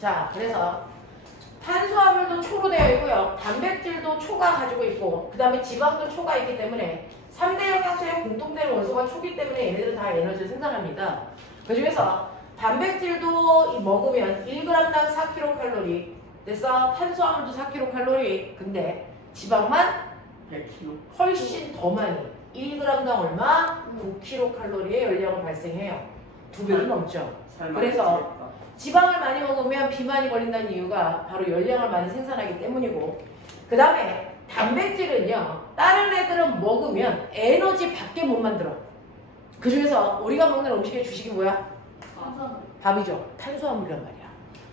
자, 그래서 탄수화물도 초로 되어 있고요. 단백질도 초가 가지고 있고 그 다음에 지방도 초가 있기 때문에 3대 영양소의 공통된 원소가 초기 때문에 얘네들은 다 에너지를 생산합니다. 그 중에서 단백질도 먹으면 1g당 4kcal 됐어? 탄수화물도 4kcal 근데 지방만 100kg. 훨씬 더 많이 1g당 얼마? 9kcal의 열량을 발생해요. 2배도 넘죠. 그래서 지방을 많이 먹으면 비만이 걸린다는 이유가 바로 열량을 많이 생산하기 때문이고 그 다음에 단백질은요. 다른 애들은 먹으면 에너지 밖에 못 만들어. 그 중에서 우리가 먹는 음식의 주식이 뭐야? 밥이죠. 탄수화물이란 말이야.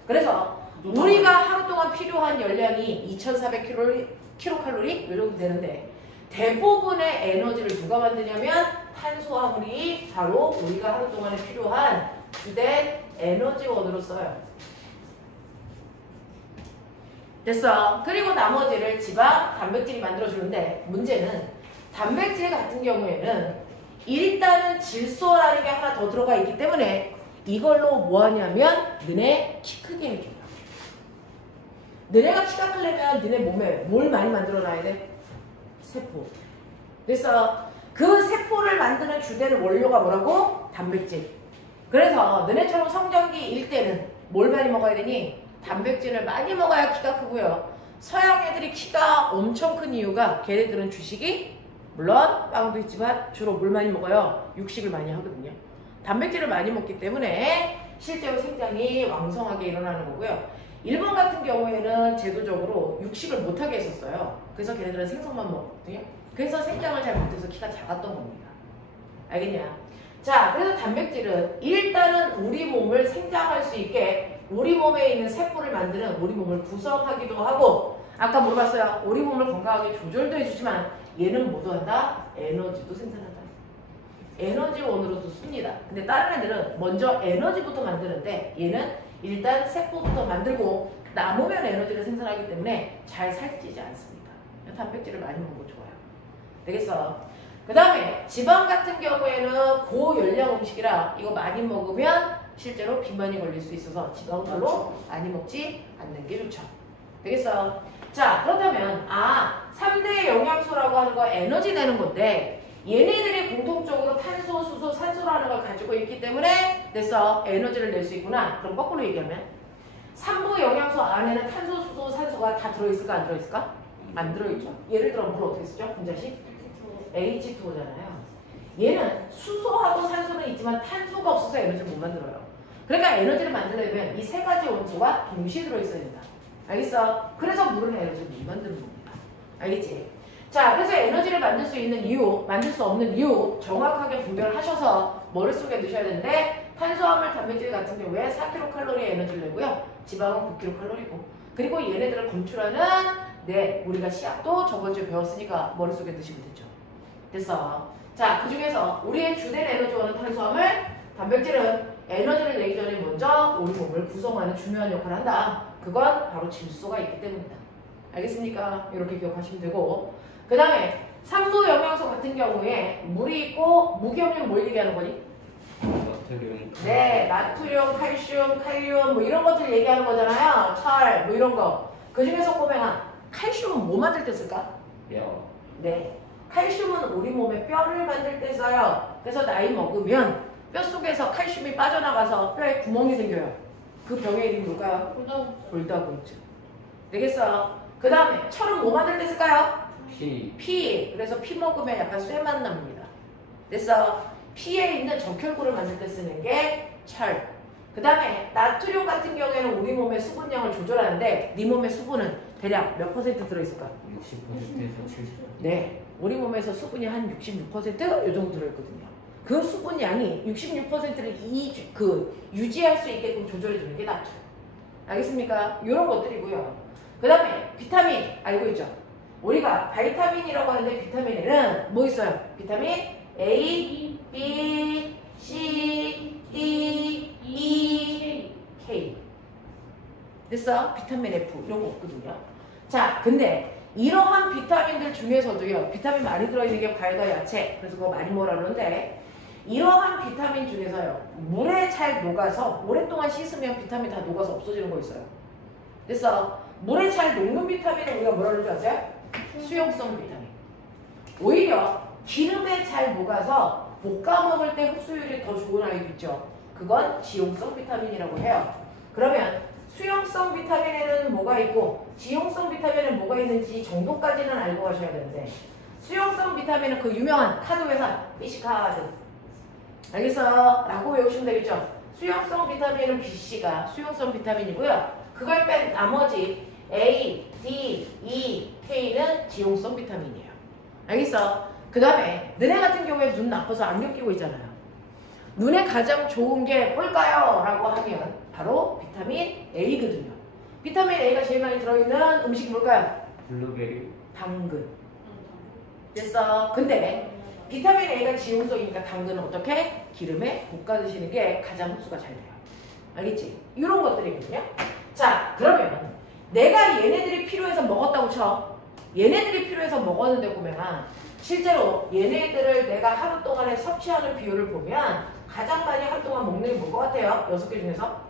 그래서 우리가 하루 동안 필요한 열량이 2400kcal 이 정도 되는데 대부분의 에너지를 누가 만드냐면 탄수화물이 바로 우리가 하루 동안에 필요한 주된 에너지원으로 써요. 됐어. 그리고 나머지를 지방, 단백질이 만들어주는데 문제는 단백질 같은 경우에는 일단은 질소라는 게 하나 더 들어가 있기 때문에 이걸로 뭐 하냐면 너네 키 크게 해줘요. 너네가 키가 크려면 너네 몸에 뭘 많이 만들어놔야 돼? 세포. 그래서 그 세포를 만드는 주된 원료가 뭐라고? 단백질. 그래서 너네처럼 성장기 일 때는 뭘 많이 먹어야 되니? 단백질을 많이 먹어야 키가 크고요. 서양 애들이 키가 엄청 큰 이유가 걔네들은 주식이 물론 빵도 있지만 주로 뭘 많이 먹어요? 육식을 많이 하거든요. 단백질을 많이 먹기 때문에 실제로 생장이 왕성하게 일어나는 거고요. 일본 같은 경우에는 제도적으로 육식을 못하게 했었어요. 그래서 걔네들은 생선만 먹었거든요. 그래서 생장을 잘 못해서 키가 작았던 겁니다. 알겠냐? 자, 그래서 단백질은 일단은 우리 몸을 생장할 수 있게 우리 몸에 있는 세포를 만드는 우리 몸을 구성하기도 하고 아까 물어봤어요. 우리 몸을 건강하게 조절도 해주지만 얘는 뭐도 한다? 에너지도 생산한다. 에너지원으로도 씁니다. 근데 다른 애들은 먼저 에너지부터 만드는데 얘는 일단 세포부터 만들고 남으면 에너지를 생산하기 때문에 잘 살찌지 않습니다. 단백질을 많이 먹는 거 좋아요. 되겠어? 그 다음에 지방 같은 경우에는 고열량 음식이라 이거 많이 먹으면 실제로 비만이 걸릴 수 있어서 지방을 별로 많이 먹지 않는 게 좋죠. 되겠어? 자, 그렇다면 3대 영양소라고 하는 거 에너지 내는 건데 얘네들이 공통적으로 탄소, 수소, 산소라는 걸 가지고 있기 때문에 됐어. 에너지를 낼 수 있구나. 그럼 거꾸로 얘기하면 3부 영양소 안에는 탄소, 수소, 산소가 다 들어있을까 안 들어있을까? 안 들어있죠. 예를 들어 물 어떻게 쓰죠? 분자식? H2O잖아요. 얘는 수소하고 산소는 있지만 탄소가 없어서 에너지를 못 만들어요. 그러니까 에너지를 만들려면 이 세 가지 원소가 동시에 들어있어야 된다. 알겠어? 그래서 물은 에너지를 못 만드는 겁니다. 알겠지? 자, 그래서 에너지를 만들 수 있는 이유, 만들 수 없는 이유 정확하게 분별하셔서 머릿속에 넣으셔야 되는데 탄수화물, 단백질 같은 경우에 4kcal의 에너지를 내고요. 지방은 9kcal이고 그리고 얘네들을 검출하는 우리가 시약도 저번주에 배웠으니까 머릿속에 넣으시면 되죠. 됐어. 자, 그 중에서 우리의 주된 에너지원은 탄수화물, 단백질은 에너지를 내기 전에 먼저 우리 몸을 구성하는 중요한 역할을 한다. 그건 바로 질소가 있기 때문이다. 알겠습니까? 이렇게 기억하시면 되고 그 다음에 삼소 영양소 같은 경우에 물이 있고 무기염료는 뭘 얘기하는 거니? 나트륨. 네, 나트륨, 칼슘, 칼륨 뭐 이런 것들 얘기하는 거잖아요. 철, 뭐 이런 거. 그 중에서 꼬맹아, 칼슘은 뭐 만들 때 쓸까? 뼈. 네, 칼슘은 우리 몸의 뼈를 만들 때 써요. 그래서 나이 먹으면 뼈 속에서 칼슘이 빠져나가서 뼈에 구멍이 생겨요. 그 병의 이름이 뭘까요? 골다공증. 되겠어요? 그 다음에 철은 뭐 만들 때 쓸까요? 피. 그래서 피 먹으면 약간 쇠맛 납니다. 됐어? 피에 있는 적혈구를 만들 때 쓰는 게 철. 그 다음에 나트륨 같은 경우에는 우리 몸의 수분량을 조절하는데 네 몸의 수분은 대략 몇 퍼센트 들어있을까? 60%에서 70%. 네, 우리 몸에서 수분이 한 66%이 정도 들어있거든요. 그 수분량이 66%를 유지할 수 있게끔 조절해주는 게 나트륨. 알겠습니까? 이런 것들이고요. 그 다음에 비타민 알고 있죠? 우리가 바이타민이라고 하는데 비타민에는 뭐 있어요? 비타민 A, B, C, D, E, K. 됐어? 비타민 F 이런 거 없거든요. 자, 근데 이러한 비타민들 중에서도요. 비타민 많이 들어있는 게 과일과 야채. 그래서 그거 많이 먹으라 그러는데 이러한 비타민 중에서요. 물에 잘 녹아서 오랫동안 씻으면 비타민 다 녹아서 없어지는 거 있어요. 그래서 물에 잘 녹는 비타민은 우리가 뭐라 그러지 아세요? 수용성 비타민. 오히려 기름에 잘 녹아서 볶아 먹을 때 흡수율이 더 좋은 아이도 있죠. 그건 지용성 비타민이라고 해요. 그러면 수용성 비타민에는 뭐가 있고 지용성 비타민에는 뭐가 있는지 정도까지는 알고 가셔야 되는데, 수용성 비타민은 그 유명한 카드 회사 피시카드, 알겠어? 라고 외우시면 되겠죠. 수용성 비타민은 BC가 수용성 비타민이고요. 그걸 뺀 나머지 A, D, E, K는 지용성 비타민이에요. 알겠어? 그 다음에 너네 같은 경우에 눈 나빠서 안경 끼고 있잖아요. 눈에 가장 좋은 게 뭘까요? 라고 하면 바로 비타민 A거든요. 비타민 A가 제일 많이 들어있는 음식이 뭘까요? 블루베리. 당근. 됐어? 근데 비타민 A가 지용성이니까 당근은 어떻게? 기름에 볶아 드시는 게 가장 흡수가 잘 돼요. 알겠지? 이런 것들이거든요. 자, 그러면 내가 얘네들이 필요해서 먹었다고 쳐. 얘네들이 필요해서 먹었는데 보면 실제로 얘네들을 내가 하루 동안에 섭취하는 비율을 보면 가장 많이 하루 동안 먹는 게 뭘 것 같아요? 6개 중에서?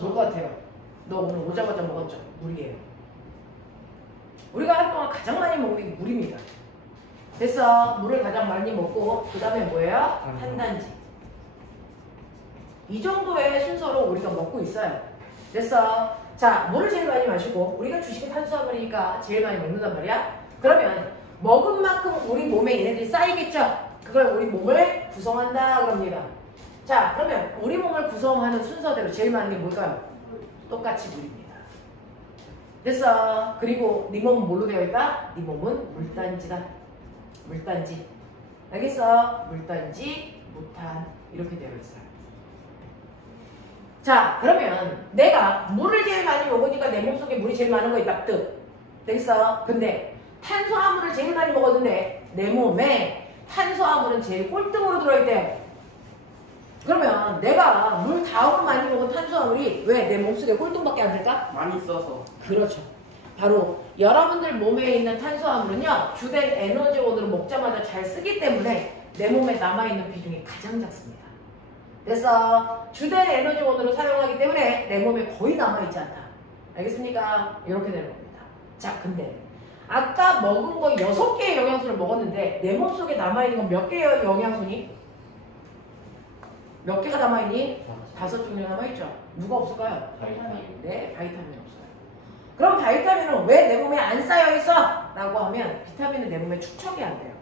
뭘 것 같아요? 너 오늘 오자마자 먹었죠? 물이에요. 우리가 하루 동안 가장 많이 먹는 게 물입니다. 됐어. 물을 가장 많이 먹고 그 다음에 뭐예요? 탄단지. 이 정도의 순서로 우리가 먹고 있어요. 됐어. 자, 물을 제일 많이 마시고 우리가 주식은 탄수화물이니까 제일 많이 먹는단 말이야. 그러면 먹은 만큼 우리 몸에 얘네들이 쌓이겠죠? 그걸 우리 몸을 구성한다 그럽니다. 자, 그러면 우리 몸을 구성하는 순서대로 제일 많은 게 뭘까요? 똑같이 물입니다. 됐어. 그리고 네 몸은 뭘로 되어 있다? 네 몸은 물단지다. 물단지. 알겠어? 물단지, 무탄 이렇게 되어 있어요. 자, 그러면 내가 물을 제일 많이 먹으니까 내 몸속에 물이 제일 많은 거에 납득. 되겠어? 근데 탄수화물을 제일 많이 먹었는데 내 몸에 탄수화물은 제일 꼴등으로 들어있대요. 그러면 내가 물 다음으로 많이 먹은 탄수화물이 왜 내 몸속에 꼴등밖에 안 될까? 많이 써서. 그렇죠. 바로 여러분들 몸에 있는 탄수화물은요, 주된 에너지원으로 먹자마자 잘 쓰기 때문에 내 몸에 남아있는 비중이 가장 작습니다. 그래서 주된 에너지원으로 사용하기 때문에 내 몸에 거의 남아있지 않다. 알겠습니까? 이렇게 되는 겁니다. 자, 근데 아까 먹은 거 6개의 영양소를 먹었는데 내 몸속에 남아있는 건 몇 개의 영양소니? 몇 개가 남아있니? 5종류가 남아있죠. 누가 없을까요? 바이타민. 네, 바이타민이 없어요. 그럼 바이타민은 왜 내 몸에 안 쌓여있어? 라고 하면 비타민은 내 몸에 축적이 안 돼요.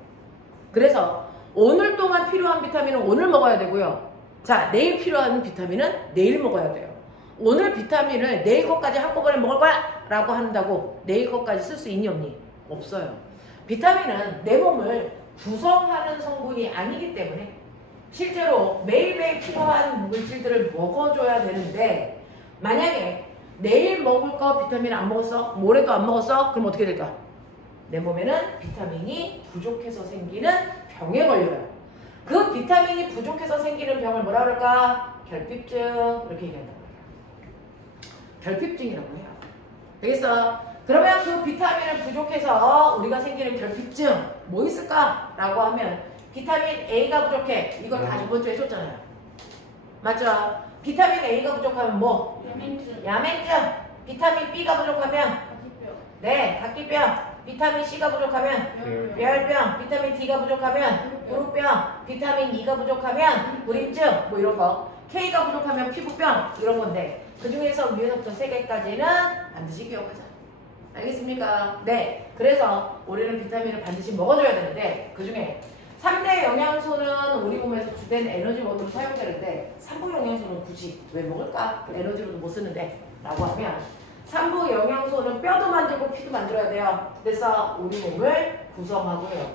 그래서 오늘 동안 필요한 비타민은 오늘 먹어야 되고요. 자, 내일 필요한 비타민은 내일 먹어야 돼요. 오늘 비타민을 내일 것까지 한꺼번에 먹을 거야! 라고 한다고 내일 것까지 쓸 수 있니 없니? 없어요. 비타민은 내 몸을 구성하는 성분이 아니기 때문에 실제로 매일매일 필요한 물질들을 먹어줘야 되는데, 만약에 내일 먹을 거 비타민 안 먹었어? 모레도 안 먹었어? 그럼 어떻게 될까? 내 몸에는 비타민이 부족해서 생기는 병에 걸려요. 그 비타민이 부족해서 생기는 병을 뭐라 그럴까? 결핍증, 이렇게 얘기한단 말이야. 결핍증이라고 해요. 되겠어? 그러면 그 비타민을 부족해서 우리가 생기는 결핍증 뭐 있을까? 라고 하면 비타민 A가 부족해. 이걸 다 저번 주에 해줬잖아요. 맞죠? 비타민 A가 부족하면 뭐? 야맹증. 비타민 B가 부족하면? 네, 각기병. 비타민 C가 부족하면? 뼈혈병. 비타민 D가 부족하면? 무릎병. 비타민 E가 부족하면? 불임증. 뭐 이런 거. K가 부족하면 피부병. 이런 건데 그 중에서 위에서부터 3개까지는 반드시 기억하자. 알겠습니까? 네. 그래서 우리는 비타민을 반드시 먹어줘야 되는데 그 중에 3대 영양소는 우리 몸에서 주된 에너지원으로 사용되는데 3부 영양소는 굳이 왜 먹을까? 에너지로도 못 쓰는데 라고 하면 3부 영양소는 뼈도 만들고 피도 만들어야 돼요. 그래서 우리 몸을 구성하고요.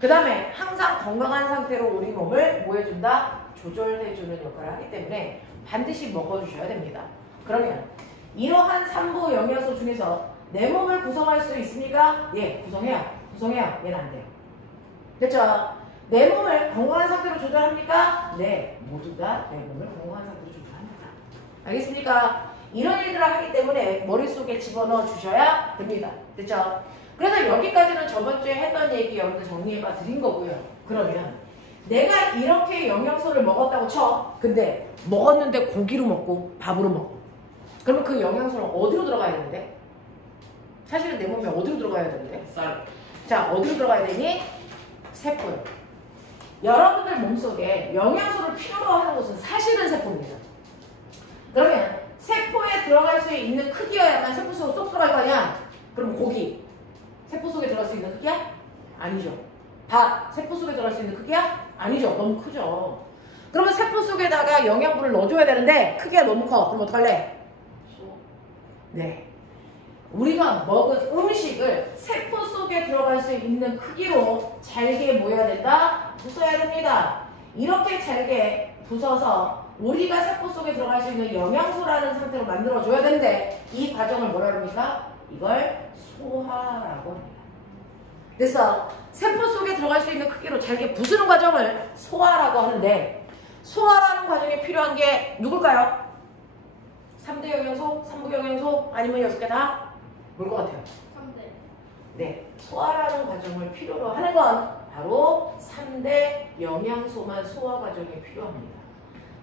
그 다음에 항상 건강한 상태로 우리 몸을 뭐 해준다? 조절해주는 역할을 하기 때문에 반드시 먹어주셔야 됩니다. 그러면 이러한 3부 영양소 중에서 내 몸을 구성할 수 있습니까? 예, 구성해요. 구성해요. 얘는 안 돼요. 됐죠? 내 몸을 건강한 상태로 조절합니까? 네, 모두 다 내 몸을 건강한 상태로 조절합니다. 알겠습니까? 이런 일들을 하기 때문에 머릿속에 집어넣어 주셔야 됩니다. 됐죠? 그래서 여기까지는 저번 주에 했던 얘기 여러분들 정리해봐 드린 거고요. 그러면 내가 이렇게 영양소를 먹었다고 쳐. 근데 먹었는데 고기로 먹고 밥으로 먹고. 그러면 그 영양소는 어디로 들어가야 되는데? 사실은 내 몸에 어디로 들어가야 되는데? 쌀. 자, 어디로 들어가야 되니? 세포요. 여러분들 몸속에 영양소를 필요로 하는 것은 사실은 세포입니다. 그러면 세포에 들어갈 수 있는 크기여야만 세포 속으로 쏙 들어갈 거 아니야? 그럼 고기 세포 속에 들어갈 수 있는 크기야? 아니죠. 밥 세포 속에 들어갈 수 있는 크기야? 아니죠. 너무 크죠. 그러면 세포 속에다가 영양분을 넣어줘야 되는데 크기가 너무 커. 그럼 어떡할래? 네. 우리가 먹은 음식을 세포 속에 들어갈 수 있는 크기로 잘게 모여야 된다? 부숴야 됩니다. 이렇게 잘게 부숴서 우리가 세포 속에 들어갈 수 있는 영양소라는 상태로 만들어줘야 되는데 이 과정을 뭐라 그럽니까? 이걸 소화라고 합니다. 그래서 세포 속에 들어갈 수 있는 크기로 잘게 부수는 과정을 소화라고 하는데 소화라는 과정에 필요한 게 누굴까요? 3대 영양소, 3부 영양소 아니면 6개 다? 뭘 것 같아요? 3대. 네, 소화라는 과정을 필요로 하는 건 바로 3대 영양소만 소화 과정에 필요합니다.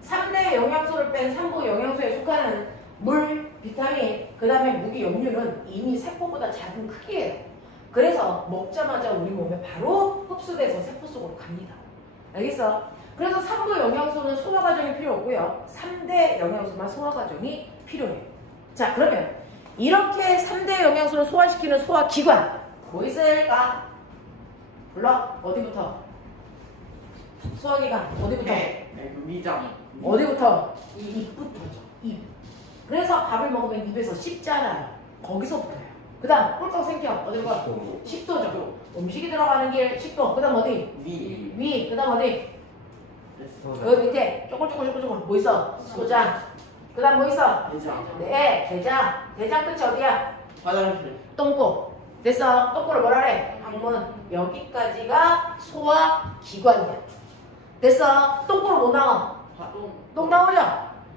3대 영양소를 뺀 3부 영양소에 속하는 물, 비타민, 그 다음에 무기, 염류는 이미 세포보다 작은 크기예요. 그래서 먹자마자 우리 몸에 바로 흡수돼서 세포 속으로 갑니다. 알겠어? 그래서 3부 영양소는 소화 과정이 필요 없고요. 3대 영양소만 소화 과정이 필요해요. 자, 그러면 이렇게 3대 영양소를 소화시키는 소화기관 뭐 있을까? 불러. 어디부터? 소화기관 어디부터? 위장. 어디부터? 입부터죠. 입. 그래서 밥을 먹으면 입에서 씹잖아요. 거기서부터요. 그 다음 꿀꺽 생겨. 어디로 가? 식도죠. 음식이 들어가는 길 식도. 그 다음 어디? 위. 그 다음 어디? 여기 밑에 쪼글쪼글 뭐 있어? 소장. 그 다음 뭐 있어? 대장. 네, 대장. 대장 끝이 어디야? 화장실. 똥꼬. 됐어. 똥꼬를 뭐라 그래? 항문. 여기까지가 소화기관이야. 됐어. 똥꼬로 뭐 나와? 똥 나오죠?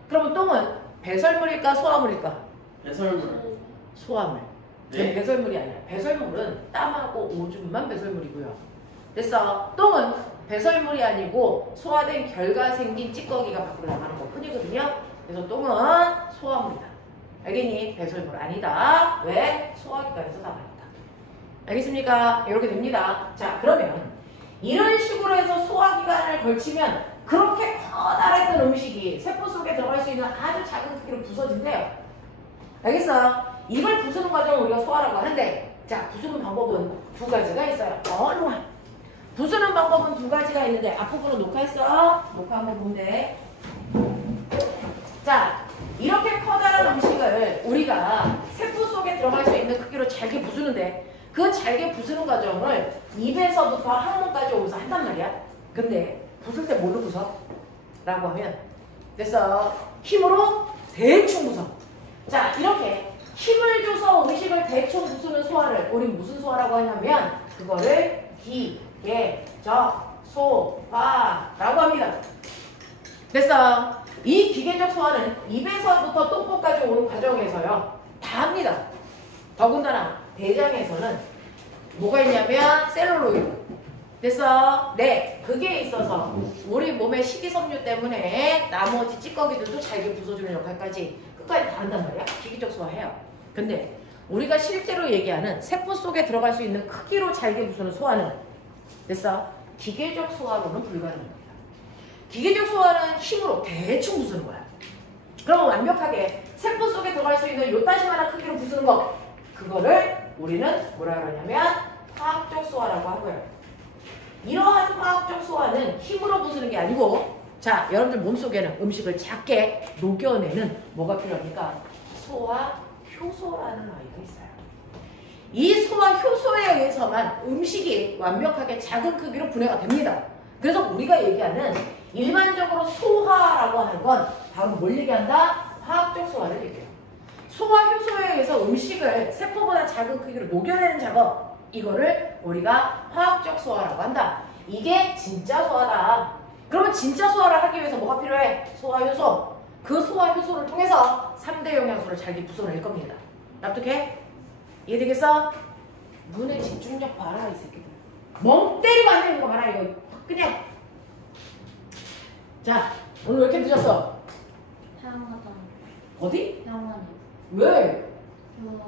그러면 똥은 배설물일까? 소화물일까? 배설물. 소화물. 네. 배설물이 아니야. 배설물은 땀하고 오줌만 배설물이고요. 됐어. 똥은 배설물이 아니고 소화된 결과 생긴 찌꺼기가 밖으로 나가는 것 뿐이거든요. 그래서 똥은 소화물이다. 알겠니? 배설물 아니다. 왜? 소화기관에서 나가니까. 알겠습니까? 이렇게 됩니다. 자, 그러면 이런 식으로 해서 소화기관을 걸치면 그렇게 커다랬던 음식이 세포 속에 들어갈 수 있는 아주 작은 크기로 부서진대요. 알겠어? 이걸 부수는 과정을 우리가 소화라고 하는데, 자, 부수는 방법은 두 가지가 있어요. 얼른 와. 부수는 방법은 두 가지가 있는데 앞부분은 녹화했어? 녹화 한번 보면 돼. 자, 이렇게 커다란 음식을 우리가 세포 속에 들어갈 수 있는 크기로 잘게 부수는데 그 잘게 부수는 과정을 입에서부터 항문까지 오면서 한단 말이야. 근데 부술 때 뭘로 부숴? 라고 하면 그래서 힘으로 대충 부숴. 자, 이렇게 힘을 줘서 음식을 대충 부수는 소화를 우린 무슨 소화라고 하냐면 그거를 기계적 소화라고 합니다. 됐어. 이 기계적 소화는 입에서부터 똥꼬까지 오는 과정에서요 다 합니다. 더군다나 대장에서는 뭐가 있냐면 셀룰로이드. 됐어? 네, 그게 있어서 우리 몸의 식이섬유 때문에 나머지 찌꺼기들도 잘게 부숴주는 역할까지 끝까지 다 한단 말이야. 기계적 소화해요. 근데 우리가 실제로 얘기하는 세포 속에 들어갈 수 있는 크기로 잘게 부수는 소화는 됐어? 기계적 소화로는 불가능합니다. 기계적 소화는 힘으로 대충 부수는 거야. 그러면 완벽하게 세포 속에 들어갈 수 있는 요따시만한 크기로 부수는 거 그거를 우리는 뭐라 그러냐면 화학적 소화라고 하고요. 이러한 화학적 소화는 힘으로 부수는 게 아니고 자, 여러분들 몸속에는 음식을 작게 녹여내는 뭐가 필요합니까? 소화 효소라는 아이가 있어요. 이 소화 효소에 의해서만 음식이 완벽하게 작은 크기로 분해가 됩니다. 그래서 우리가 얘기하는 일반적으로 소화라고 하는 건 바로 뭘 얘기한다? 화학적 소화를 얘기해요. 소화 효소에 의해서 음식을 세포보다 작은 크기로 녹여내는 작업 이거를 우리가 화학적 소화라고 한다. 이게 진짜 소화다. 그러면 진짜 소화를 하기 위해서 뭐가 필요해? 소화 효소. 그 소화 효소를 통해서 3대 영양소를 잘게 부숴낼 겁니다. 납득해? 이해되겠어? 눈에 집중력 봐라 이 새끼들. 멍 때리고 앉아있는 거 봐라 이거. 그냥 자, 오늘 왜 이렇게 늦었어? 사용하다. 어디? 사용하니. 왜? 엄마가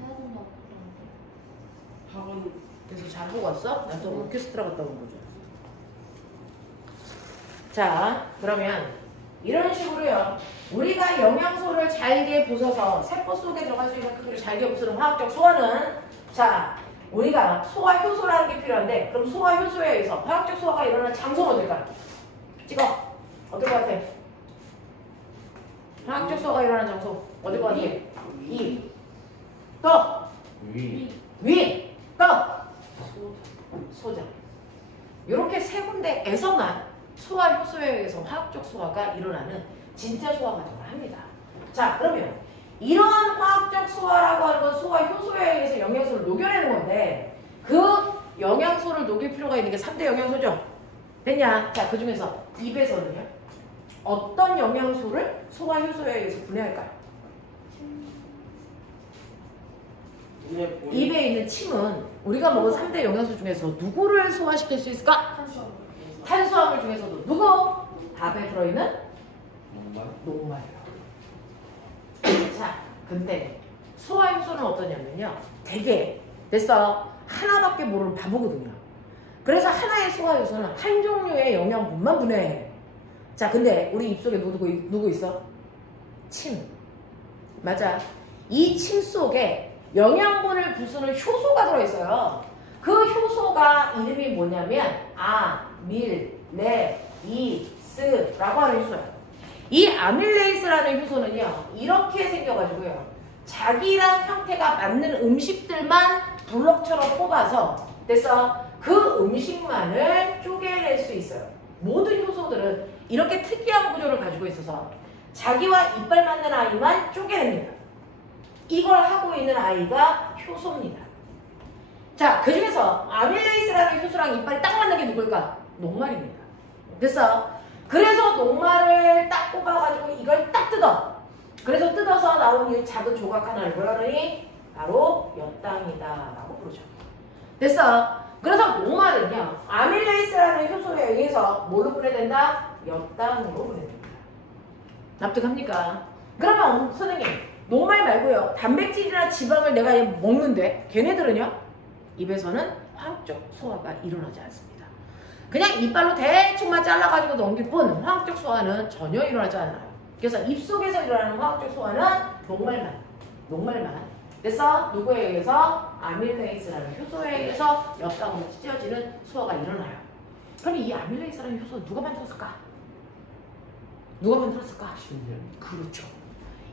해야 된다고 그러는데. 학원 그래서 잘하고 왔어? 난 또 오케스트라 갔다 온 거죠. 자, 그러면 이런 식으로요. 우리가 영양소를 잘게 부숴서 세포 속에 들어갈 수 있는 크기를 잘게 부수는 화학적 소화는 자, 우리가 소화 효소라는 게 필요한데 그럼 소화 효소에 의해서 화학적 소화가 일어나는 장소는 어딜까? 찍어. 어떨 것 같아? 화학적 소화가 일어나는 장소 어딜 것 같아? 이. 또. 위. 또. 소자. 이렇게 세 군데에서만 소화 효소에 의해서 화학적 소화가 일어나는 진짜 소화 과정을 합니다. 자, 그러면 이러한 화학적 소화라고 하는 건 소화 효소에 의해서 영양소를 녹여내는 건데 그 영양소를 녹일 필요가 있는 게 3대 영양소죠. 됐냐? 자, 그 중에서 입에서는요. 어떤 영양소를 소화 효소에 의해서 분해할까요? 입에 있는 침은 우리가 먹은 3대 영양소 중에서 누구를 소화시킬 수 있을까? 탄수화물 중에서도 누구? 밥에 들어있는? 녹말이요. 자, 근데 소화 효소는 어떠냐면요. 되게 됐어. 하나밖에 모르는 바보거든요. 그래서 하나의 소화 효소는 한 종류의 영양분만 분해해. 자, 근데 우리 입속에 누구 있어? 침. 맞아. 이 침 속에 영양분을 부수는 효소가 들어있어요. 그 효소가 이름이 뭐냐면 아밀레이스라고 하는 효소예요. 이 아밀레이스라는 효소는요. 이렇게 생겨가지고요. 자기랑 형태가 맞는 음식들만 블럭처럼 뽑아서 됐어. 그 음식만을 쪼개낼 수 있어요. 모든 효소들은 이렇게 특이한 구조를 가지고 있어서 자기와 이빨 맞는 아이만 쪼개냅니다. 이걸 하고 있는 아이가 효소입니다. 자, 그 중에서 아밀레이스라는 효소랑 이빨이 딱 맞는 게 누굴까? 녹말입니다. 됐어? 그래서 녹말을 딱 뽑아가지고 이걸 딱 뜯어. 그래서 뜯어서 나온 이 작은 조각 하나를 뭐라 그러니? 바로 엿당이다 라고 부르죠. 됐어? 그래서 녹말은요. 아밀레이스라는 효소에 의해서 뭘로 분해된다? 엿당으로 분해됩니다. 납득합니까? 그러면 선생님, 녹말 말고요. 단백질이나 지방을 내가 먹는데 걔네들은요? 입에서는 화학적 소화가 일어나지 않습니다. 그냥 이빨로 대충만 잘라가지고 넘길 뿐 화학적 소화는 전혀 일어나지 않아요. 그래서 입속에서 일어나는 화학적 소화는 녹말만. 그래서 누구에 의해서? 아밀레이스라는 효소에 의해서 엿당으로 찢어지는 소화가 일어나요. 그럼 이 아밀레이스라는 효소는 누가 만들었을까? 그렇죠.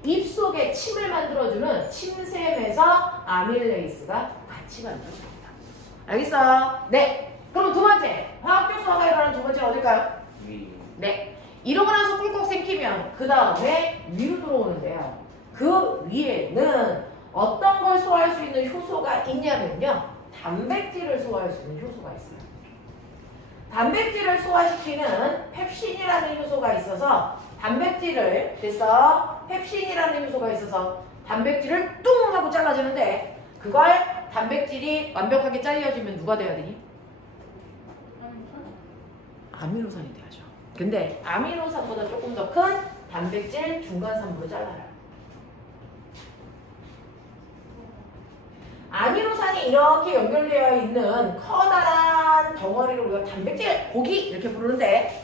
입속에 침을 만들어주는 침샘에서 아밀레이스가 같이 만들어집니다. 알겠어? 네. 그럼 두 번째, 화학적 소화가 일어나는 두 번째는 어딜까요? 네. 이러고 나서 꿀꺽 생기면 그 다음에 위로 들어오는데요. 그 위에는 어떤 걸 소화할 수 있는 효소가 있냐면요. 단백질을 소화할 수 있는 효소가 있어요. 단백질을 소화시키는 펩신이라는 효소가 있어서 펩신이라는 효소가 있어서 단백질을 뚱 하고 잘라주는데 그걸 단백질이 완벽하게 잘려지면 누가 돼야 되니? 아미노산이 돼야죠. 근데 아미노산보다 조금 더 큰 단백질 중간산부로 잘라요. 아미노산이 이렇게 연결되어 있는 커다란 덩어리를 우리가 단백질, 고기 이렇게 부르는데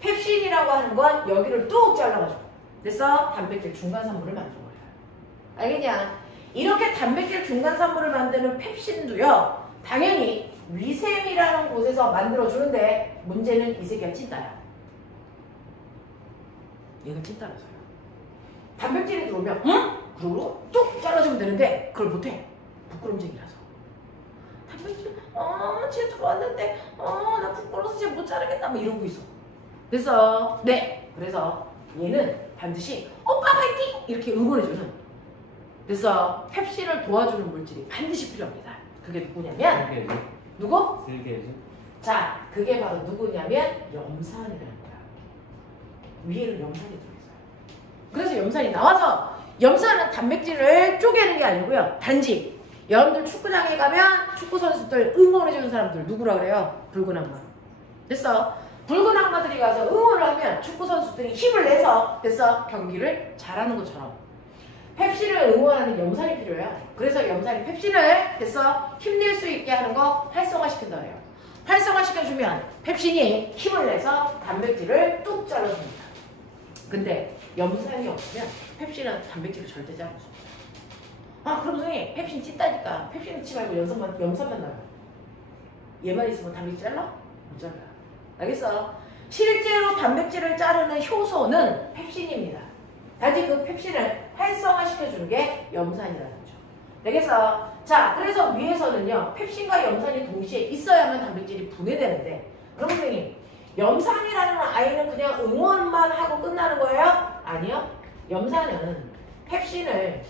펩신이라고 하는 건 여기를 뚝 잘라가지고 그래서 단백질 중간산부를 만들어버려요. 알겠냐? 이렇게 단백질 중간산부를 만드는 펩신도요. 당연히 위샘이라는 곳에서 만들어주는데 문제는 이 새끼가 찐따야. 얘가 찐따라서요. 단백질이 들어오면 그러고 뚝 잘라주면 되는데 그걸 못해. 부끄럼쟁이라서. 단백질 쟤 들어왔는데 나 부끄러워서 쟤 못 자르겠다 막 이러고 있어. 그래서 그래서 얘는 반드시 오빠 파이팅! 이렇게 응원해주는 그래서 펩신을 도와주는 물질이 반드시 필요합니다. 그게 누구냐면 누구? 자, 그게 바로 누구냐면 염산이라는 거야. 위에는 염산이 들어있어요. 그래서 염산이 나와서 염산은 단백질을 쪼개는 게 아니고요. 단지 여러분들 축구장에 가면 축구 선수들 응원해주는 사람들 누구라 그래요? 붉은 악마. 됐어? 붉은 악마들이 가서 응원을 하면 축구 선수들이 힘을 내서 됐어 경기를 잘하는 것처럼 펩신을 응원하는 염산이 필요해요. 그래서 염산이 펩신을 됐어 힘낼 수 있게 하는 거 활성화시킨다 해요. 활성화시켜주면 펩신이 힘을 내서 단백질을 뚝 잘라줍니다. 근데 염산이 없으면 펩신은 단백질을 절대 잘라줘. 아 그럼 선생님 펩신 찐다니까 펩신 넣지 말고 염산만 나요. 얘만 있으면 단백질 잘라? 못 잘라요. 알겠어? 실제로 단백질을 자르는 효소는 펩신입니다. 다시 그 펩신을 활성화시켜주는 게 염산이라는 거죠. 알겠어? 자, 그래서 위에서는요, 펩신과 염산이 동시에 있어야만 단백질이 분해되는데, 그럼 선생님, 염산이라는 아이는 그냥 응원만 하고 끝나는 거예요? 아니요. 염산은 펩신을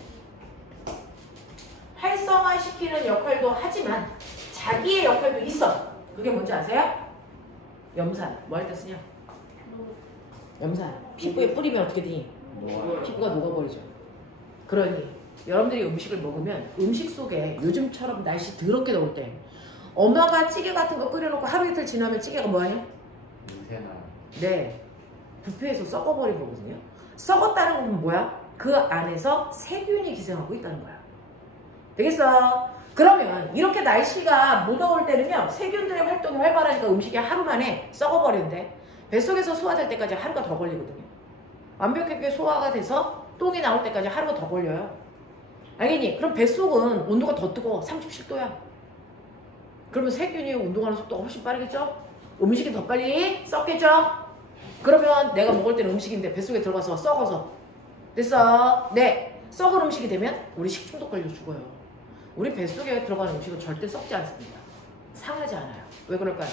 활성화시키는 역할도 하지만 자기의 역할도 있어. 그게 뭔지 아세요? 염산. 뭐 할 때 쓰냐? 염산. 피부에 뿌리면 어떻게 되니? 피부가 녹아버리죠. 그러니 여러분들이 음식을 먹으면 음식 속에 요즘처럼 날씨 더럽게 더울 때 엄마가 찌개 같은 거 끓여놓고 하루 이틀 지나면 찌개가 뭐하냐? 냄새나. 네. 부패해서 썩어버린 거거든요. 썩었다는 건 뭐야? 그 안에서 세균이 기생하고 있다는 거야. 되겠어? 그러면 이렇게 날씨가 무더울 때는요, 세균들의 활동이 활발하니까 음식이 하루 만에 썩어버리는데 뱃속에서 소화될 때까지 하루가 더 걸리거든요. 완벽하게 소화가 돼서 똥이 나올 때까지 하루가 더 걸려요. 알겠니? 그럼 뱃속은 온도가 더 뜨거워. 37도야. 그러면 세균이 운동하는 속도가 훨씬 빠르겠죠? 음식이 더 빨리 썩겠죠? 그러면 내가 먹을 때는 음식인데 뱃속에 들어가서 썩어서 됐어? 네. 썩은 음식이 되면 우리 식중독 걸려 죽어요. 우리 뱃속에 들어가는 음식은 절대 썩지 않습니다. 상하지 않아요. 왜 그럴까요?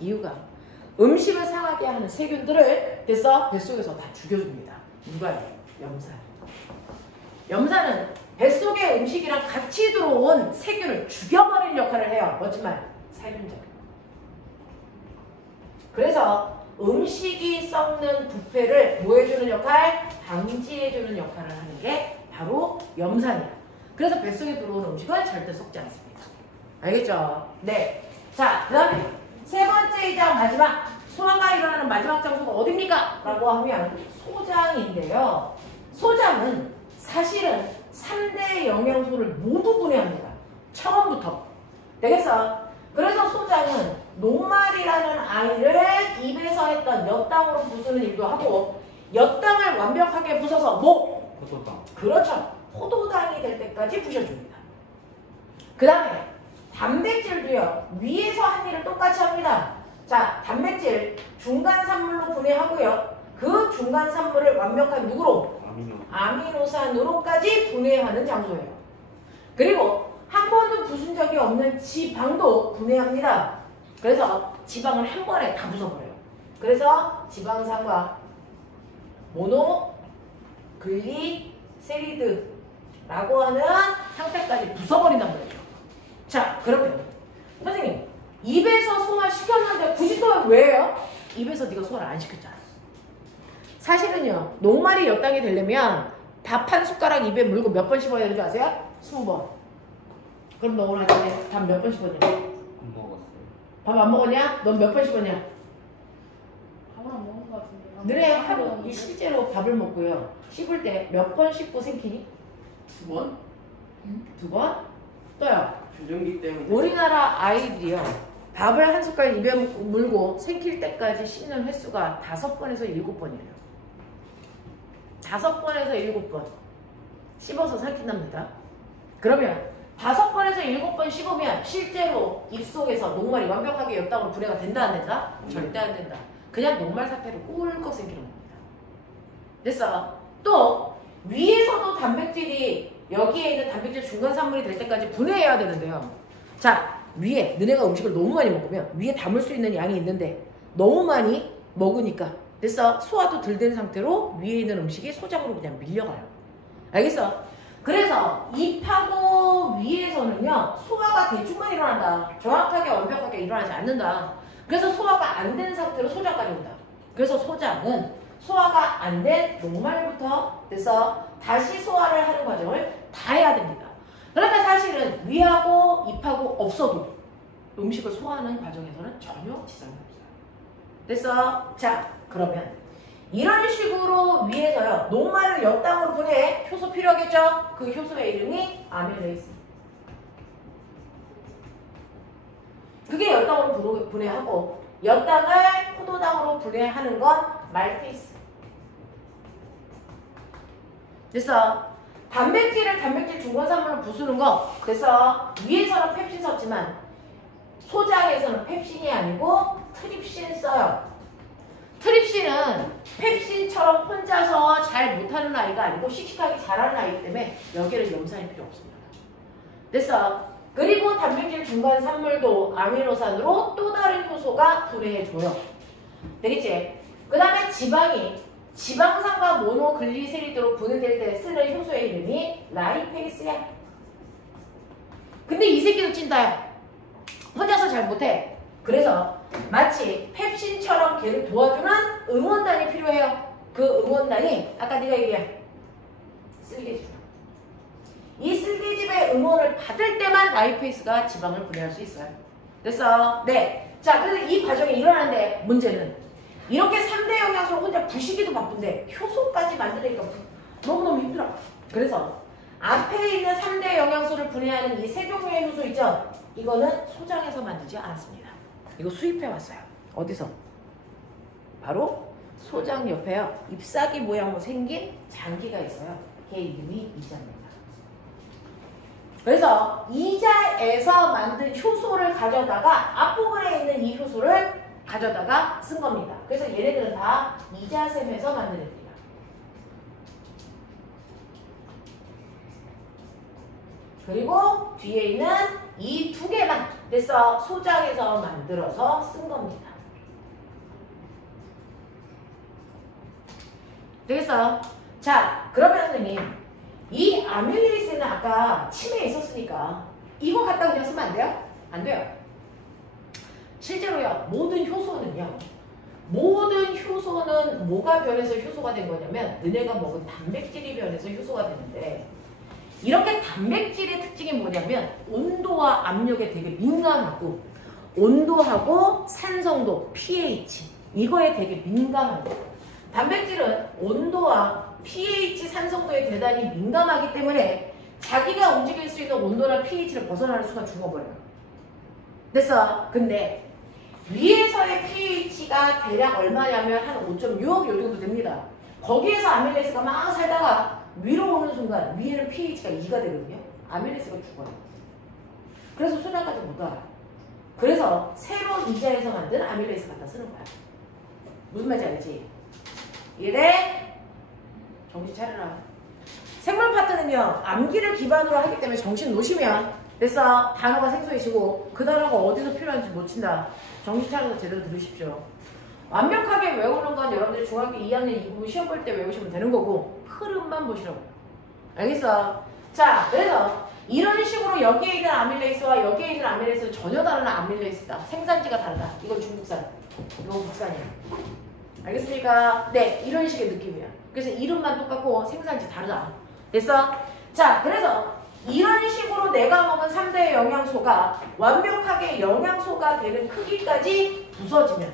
이유가 음식을 상하게 하는 세균들을 됐어? 뱃속에서 다 죽여줍니다. 누가요? 염산. 염산은 뱃속의 음식이랑 같이 들어온 세균을 죽여버릴 역할을 해요. 멋진 말. 살균제. 그래서 음식이 썩는 부패를 뭐 해주는 역할? 방지해주는 역할을 하는 게 바로 염산이에요. 그래서 뱃속에 들어오는 음식은 절대 썩지 않습니다. 알겠죠? 네. 자, 그 다음에 세 번째이자 마지막, 소화가 일어나는 마지막 장소가 어딥니까? 라고 하면 소장인데요. 소장은 사실은 3대 영양소를 모두 분해합니다. 처음부터. 되겠어? 그래서 소장은 녹말이라는 아이를 입에서 했던 엿당으로 부수는 일도 하고, 엿당을 완벽하게 부숴서 뭐? 포도당. 그렇죠. 포도당이 될 때까지 부셔줍니다. 그 다음에 단백질도요. 위에서 한 일을 똑같이 합니다. 자, 단백질 중간 산물로 분해하고요. 그 중간 산물을 완벽한 누구로? 아미노산으로까지 분해하는 장소예요. 그리고 한 번도 부순 적이 없는 지방도 분해합니다. 그래서 지방을 한 번에 다 부숴버려요. 그래서 지방산과 모노글리세리드라고 하는 상태까지 부숴버린단 말이죠. 자, 그러면 선생님, 입에서 소화시켰는데 굳이 또 왜요? 입에서 네가 소화를 안 시켰잖아. 사실은요, 녹말이 엿당이 되려면 밥 한 숟가락 입에 물고 몇 번 씹어야 되는 줄 아세요? 20번. 그럼 너 오늘 아침에 밥 몇 번 씹었냐? 안 먹었어요. 밥 안 먹었냐? 넌 몇 번 씹었냐? 밥을 안 먹은 것 같은데. 너네 하루 실제로 밥을 먹고요. 씹을 때 몇 번 씹고 생기니? 2번? 2번? 또요. 교정기 때문에. 우리나라 아이들이요. 밥을 한 숟갈 입에 물고 생길 때까지 씹는 횟수가 5번에서 7번이래요. 5번에서 7번 씹어서 삼킨답니다. 그러면 5번에서 7번 씹으면 실제로 입속에서 녹말이 완벽하게 엿당으로 분해가 된다 안 된다? 절대 안 된다. 그냥 녹말 사태로 꿀꺽 생기는 겁니다. 됐어? 또 위에서도 단백질이 여기에 있는 단백질 중간 산물이 될 때까지 분해해야 되는데요. 자, 위에 너네가 음식을 너무 많이 먹으면 위에 담을 수 있는 양이 있는데 너무 많이 먹으니까 됐어? 소화도 덜 된 상태로 위에 있는 음식이 소장으로 그냥 밀려가요. 알겠어? 그래서 입하고 위에서는요, 소화가 대충만 일어난다. 정확하게 완벽하게 일어나지 않는다. 그래서 소화가 안 된 상태로 소장까지 온다. 그래서 소장은 소화가 안 된 녹말부터 돼서 다시 소화를 하는 과정을 다 해야 됩니다. 그러니까 사실은 위하고 입하고 없어도 음식을 소화하는 과정에서는 전혀 지장이 없어요. 됐어? 자, 그러면 이런 식으로 위에서요. 녹말을 옆땅으로 보내. 효소 필요하겠죠? 그 효소의 이름이 아밀레이스. 그게 옆땅으로 분해하고 옆땅을 포도당으로 분해하는 건 말테이스. 됐어? 단백질 중건산물로 부수는 거. 그래서 위에서는 펩신 썼지만 소장에서는 펩신이 아니고 트립신 써요. 트립신은 펩신처럼 혼자서 잘 못하는 아이가 아니고 씩씩하게 잘하는 아이기 때문에 여기를 염산이 필요 없습니다. 됐어? 그리고 단백질 중간 산물도 아미노산으로 또 다른 효소가 분해해줘요. 되겠지? 그 다음에 지방이 지방산과 모노글리세리드로 분해될 때 쓰는 효소의 이름이 라이페이스야. 근데 이 새끼도 찐다요. 혼자서 잘 못해. 그래서 마치 펩신처럼 걔를 도와주는 응원단이 필요해요. 그 응원단이 아까 네가 얘기한 쓸개즙. 이 쓸개즙의 응원을 받을 때만 라이페이스가 지방을 분해할 수 있어요. 됐어? 네. 자, 그래서 이 과정이 일어나는데 문제는 이렇게 3대 영양소를 혼자 부시기도 바쁜데 효소까지 만드니까 너무너무 힘들어. 그래서 앞에 있는 3대 영양소를 분해하는 이 세 종류의 효소 있죠? 이거는 소장에서 만들지 않았습니다. 이거 수입해 왔어요. 어디서? 바로 소장 옆에요. 잎사귀 모양으로 생긴 장기가 있어요. 걔 이름이 이자입니다. 그래서 이자에서 만든 효소를 가져다가 앞부분에 있는 이 효소를 가져다가 쓴 겁니다. 그래서 얘네들은 다 이자샘에서 만든 애들이야. 그리고 뒤에 있는 이 두 개만 됐어. 소장에서 만들어서 쓴 겁니다. 되겠어요? 자, 그러면 선생님 이 아밀레이스는 아까 침에 있었으니까 이거 갖다 그냥 쓰면 안 돼요? 안 돼요. 실제로요, 모든 효소는 뭐가 변해서 효소가 된 거냐면 너네가 먹은 단백질이 변해서 효소가 되는데 이렇게 단백질의 특징이 뭐냐면 온도와 압력에 되게 민감하고 온도하고 산성도, pH 이거에 되게 민감한 거예요. 단백질은 온도와 pH, 산성도에 대단히 민감하기 때문에 자기가 움직일 수 있는 온도나 pH를 벗어나는 순간 죽어버려요. 됐어? 근데 위에서의 pH가 대략 얼마냐면 한 5.6 요 정도 됩니다. 거기에서 아밀레이스가 막 살다가 위로 오는 순간 위에는 pH가 2가 되거든요. 아밀레이스가 죽어요. 그래서 소장까지 못 와요. 그래서 새로운 이자에서 만든 아밀레이스 갖다 쓰는 거야. 무슨 말인지 알지? 이래? 정신 차려라. 생물 파트는요, 암기를 기반으로 하기 때문에 정신 놓으시면 됐어. 단어가 생소해지고 그 단어가 어디서 필요한지 놓친다. 정신 차려서 제대로 들으십시오. 완벽하게 외우는 건 여러분들이 중학교 2학년 2부분 시험 볼 때 외우시면 되는 거고 흐름만 보시라고. 알겠어? 자, 그래서 이런 식으로 여기에 있는 아밀레이스와 여기에 있는 아밀레이스는 전혀 다른 아밀레이스다. 생산지가 다르다. 이건 중국산, 이건 국산이야. 알겠습니까? 네, 이런 식의 느낌이야. 그래서 이름만 똑같고 생산지 다르다. 됐어? 자, 그래서 이런 식으로 내가 먹은 3대 영양소가 완벽하게 영양소가 되는 크기까지 부서지면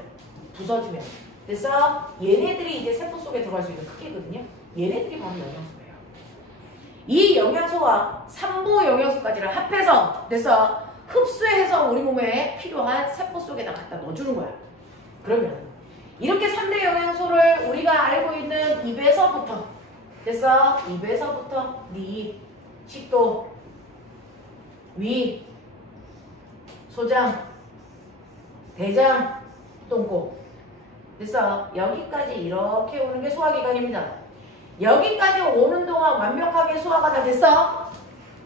됐어? 얘네들이 이제 세포 속에 들어갈 수 있는 크기거든요. 얘네들이 바로 영양소예요. 이 영양소와 삼부 영양소까지를 합해서 됐어? 흡수해서 우리 몸에 필요한 세포 속에다 갖다 넣어주는 거야. 그러면 이렇게 3대 영양소를 우리가 알고 있는 입에서부터 됐어? 입에서부터 네 식도, 위, 소장, 대장, 똥꼬 됐어? 여기까지 이렇게 오는 게 소화기관입니다. 여기까지 오는 동안 완벽하게 소화가 다 됐어?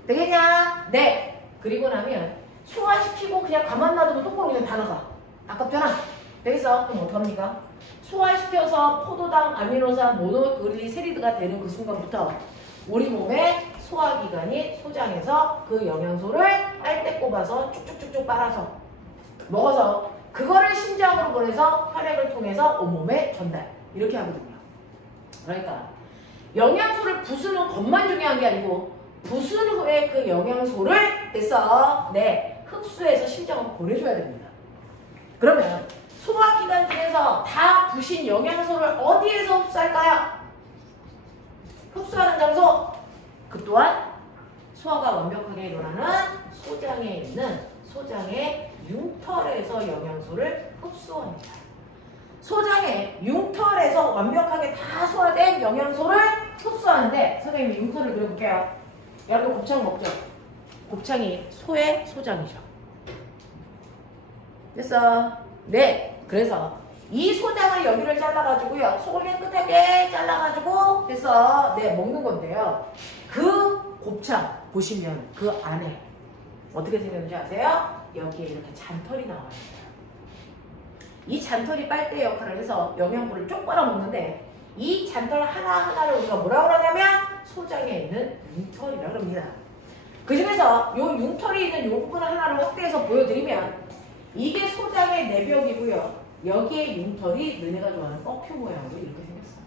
되겠냐? 네. 그리고 나면 소화시키고 그냥 가만 놔두면 똥꼬로 그냥 다 나가. 아깝잖아. 되겠어? 그럼 어떡합니까? 소화시켜서 포도당, 아미노산, 모노글리세리드가 되는 그 순간부터 우리 몸의 소화기관이 소장에서 그 영양소를 빨대 꼽아서 쭉쭉쭉쭉 빨아서 먹어서 그거를 심장으로 보내서 혈액을 통해서 온몸에 전달. 이렇게 하거든요. 그러니까 영양소를 부수는 것만 중요한 게 아니고 부순 후에 그 영양소를 됐어. 네, 흡수해서 심장으로 보내줘야 됩니다. 그러면 소화기관 중에서 다 부신 영양소를 어디에서 흡수할까요? 흡수하는 장소. 그 또한 소화가 완벽하게 일어나는 소장에 있는 소장의 융털에서 영양소를 흡수합니다. 소장의 융털에서 완벽하게 다 소화된 영양소를 흡수하는데 선생님이 융털을 그려볼게요. 여러분 곱창 먹죠? 곱창이 소의 소장이죠. 됐어? 네. 그래서 이 소장을 여기를 잘라가지고요. 속을 깨끗하게 잘라가지고 해서 네 먹는 건데요. 그 곱창 보시면 그 안에 어떻게 생겼는지 아세요? 여기에 이렇게 잔털이 나와요. 이 잔털이 빨대 역할을 해서 영양분을 쪽 빨아먹는데 이 잔털 하나하나를 우리가 뭐라 그러냐면 소장에 있는 융털이라고 합니다. 그 중에서 이 융털이 있는 이 부분 하나를 확대해서 보여드리면 이게 소장의 내벽이고요. 여기에 융털이 너네가 좋아하는 뻑큐 모양으로 이렇게 생겼어.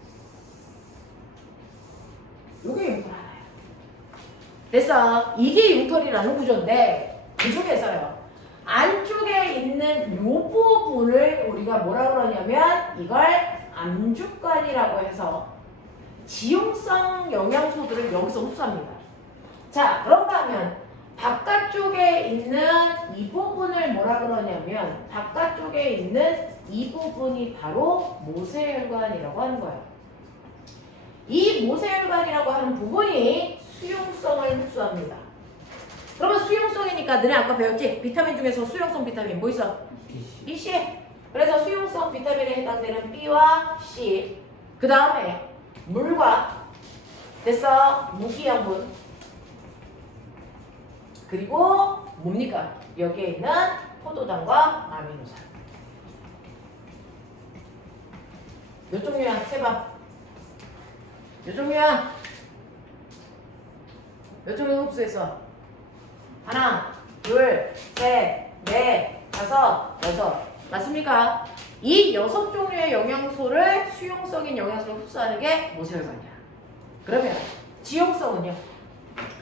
이게 융털 하나예요. 그래서 이게 융털이라는 구조인데 그 중에서요. 안쪽에 있는 이 부분을 우리가 뭐라 그러냐면 이걸 암주관이라고 해서 지용성 영양소들을 여기서 흡수합니다. 자, 그런가 하면 바깥쪽에 있는 이 부분을 뭐라 그러냐면 바깥쪽에 있는 이 부분이 바로 모세혈관이라고 하는 거예요. 이 모세혈관이라고 하는 부분이 수용성을 흡수합니다. 그러면 수용성이니까 너네 아까 배웠지? 비타민 중에서 수용성 비타민 뭐 있어? B, C. 그래서 수용성 비타민에 해당되는 B와 C. 그 다음에 물과 됐어? 무기양분. 그리고 뭡니까? 여기에 있는 포도당과 아미노산. 몇 종류야? 세봐. 몇 종류야? 몇 종류 흡수했어? 하나, 둘, 셋, 넷, 다섯, 여섯. 맞습니까? 이 6종류의 영양소를 수용성인 영양소를 흡수하는 게 모세혈관이야. 그러면 지용성은요?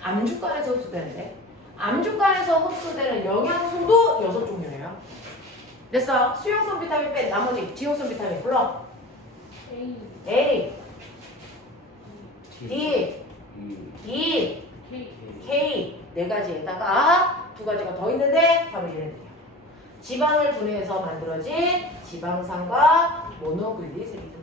암주관에서 흡수되는데 암주관에서 흡수되는 영양소도 6종류예요. 됐어? 수용성 비타민 빼 나머지 지용성 비타민 불러. A, D, E, K 4가지에다가 2가지가 더 있는데 바로 얘네들이에요. 지방을 분해해서 만들어진 지방산과 모노글리세리드.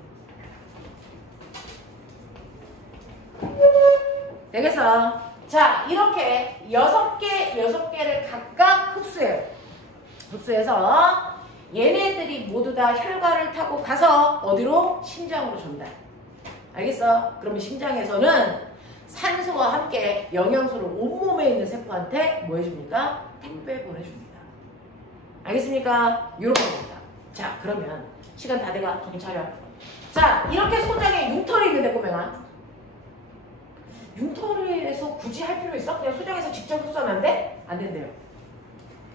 되겠어? 자, 이렇게 6개를 각각 흡수해요. 흡수해서 얘네들이 모두 다 혈관을 타고 가서 어디로? 심장으로 전달. 알겠어? 그러면 심장에서는 산소와 함께 영양소를 온몸에 있는 세포한테 뭐 해줍니까? 택배 보내줍니다. 알겠습니까? 이렇게 됩니다. 자, 그러면 시간 다 돼가. 정신 차려. 자, 이렇게 소장에 융털이 있는데 보면 융털에서 굳이 할 필요 있어? 그냥 소장에서 직접 흡수하면 안 돼? 안 된대요.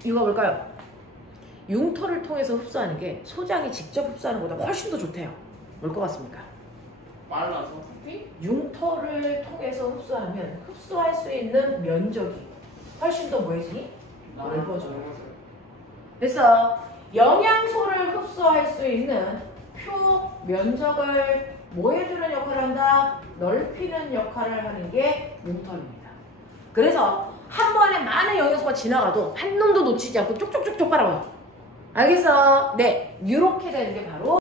이유가 뭘까요? 융털을 통해서 흡수하는 게 소장이 직접 흡수하는 것보다 훨씬 더 좋대요. 뭘 것 같습니까? 빨라서. 융털을 통해서 흡수하면 흡수할 수 있는 면적이 훨씬 더 뭐지? 넓어져요. 그래서 영양소를 흡수할 수 있는 표 면적을 뭐 해주는 역할을 한다? 넓히는 역할을 하는 게 융털입니다. 그래서 한 번에 많은 영양소가 지나가도 한 놈도 놓치지 않고 쪽쪽쪽쪽 빨아와요. 알겠어? 네, 이렇게 되는 게 바로